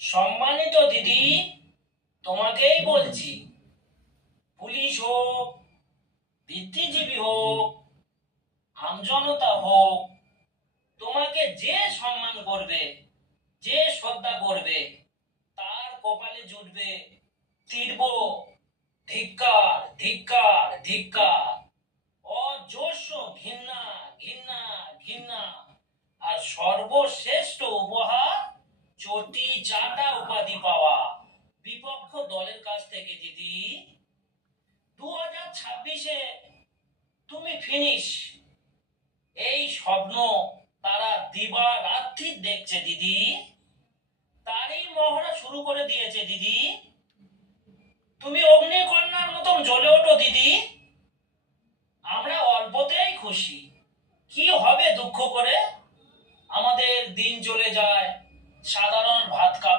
সম্মানিত দিদি, তোমাকেই বলছি, পুলিশ হোক, বুদ্ধিজীবী হোক, আমজনতা হোক, তোমাকে যে সম্মান করবে, যে শ্রদ্ধা করবে, তার কপালে জুটবে তীব্র ধিক্কার, ধিক্কার, ধিক্কার, অজস্র ঘৃণা, ঘৃণা, ঘৃণা, আর সর্বশ্রেষ্ঠ উপহার চটি চাটা উপাধি পাওয়া বিপক্ষ দলের কাছ থেকে। দিদি, 2026-এ তুমি ফিনিশ। এই স্বপ্ন তারা দিবা রাত্রি দেখছে দিদি, তারই মহড়া শুরু করে দিয়েছে দিদি। তুমি অগ্নিকন্যার মতন জ্বলে ওঠো দিদি, আমরা অল্পতেই খুশি। কি হবে দুঃখ করে? আমাদের দিন চলে যায় সাধারণ ভাত কাপড়।